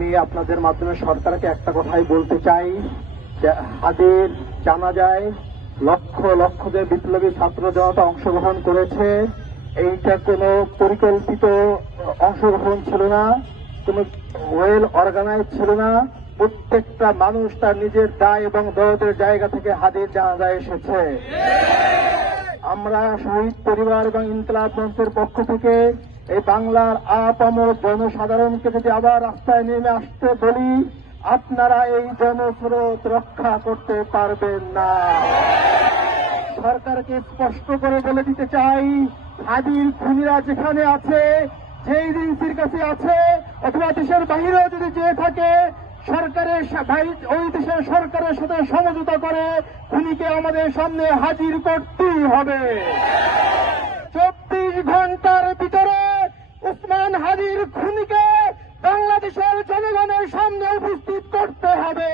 আমি আপনাদের মাধ্যমে সরকারকে একটা কথাই বলতে চাই যে হাদির জানাজায় লক্ষ লক্ষ যে বিপ্লবী ছাত্র জনতা অংশগ্রহণ করেছে, এইটা কোনো পরিকল্পিত অংশগ্রহণ ছিল না, কোনো ওয়েল অর্গানাইজ ছিল না। প্রত্যেকটা মানুষ তার নিজের দায় এবং দরদের জায়গা থেকে হাদির জানাজায় এসেছে। আমরা শহীদ পরিবার এবং ইনকিলাব মঞ্চের পক্ষ থেকে এই বাংলার আপামর জনসাধারণকে যদি আবার রাস্তায় নেমে আসতে বলি, আপনারা এই জনস্রোত রক্ষা করতে পারবেন না। সরকারকে স্পষ্ট করে বলে দিতে চাই, হাদির খুনিরা যেখানে আছে, যেই এজেন্সির কাছে আছে অথবা দেশের বাহিরেও যদি যেয়ে থাকে, সরকারের ওই দেশের সরকারের সাথে সমঝোতা করে খুনিকে আমাদের সামনে হাজির করতেই হবে। 24 ঘন্টার ভিতরে উসমান হাদির খুনিকে বাংলাদেশের জনগণের সামনে উপস্থিত করতে হবে।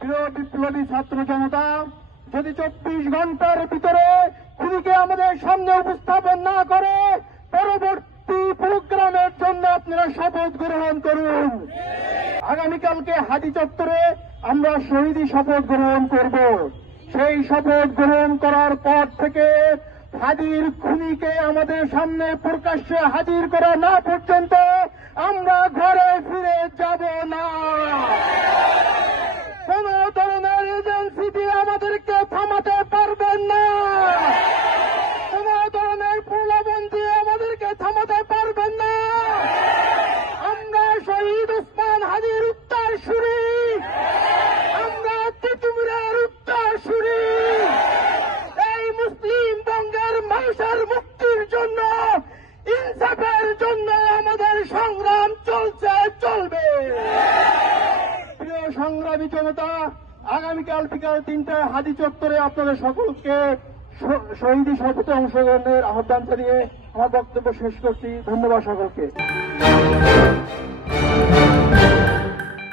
প্রিয় বিপ্লবী ছাত্র জনতা, যদি 24 ঘন্টার ভিতরে খুনিকে আমাদের সামনে উপস্থাপন না করে, পরবর্তী প্রোগ্রামের জন্য আপনারা শপথ গ্রহণ করুন। আগামীকালকে হাদি চত্বরে আমরা শহীদি শপথ গ্রহণ করব। সেই শপথ গ্রহণ করার পর থেকে হাদির খুনিকে আমাদের সামনে প্রকাশ্যে হাজির করা না পর্যন্ত আমরা ঘরে ফিরে যাব না। কোন ধরনের এজেন্সি দিয়ে আমাদেরকে থামাতে পারবেন না। কোন ধরনের প্রলোভন দিয়ে আমাদেরকে থামাতে পারবেন না। আমরা শহীদ উসমান হাদির উত্তরসূরি, আমরা তিতুমিরের উত্তরসূরি। এই মুসলিম বঙ্গের মানুষের মুক্তির জন্য, ইনসাফের জন্য আমাদের সংগ্রাম চলছে, চলবে। প্রিয় সংগ্রামী জনতা, আগামীকাল বিকাল 3টায় হাদি চত্বরে আপনাদের সকলকে শহীদি শপথে অংশগ্রহণের আহ্বান জানিয়ে আমার বক্তব্য শেষ করছি। ধন্যবাদ সকলকে।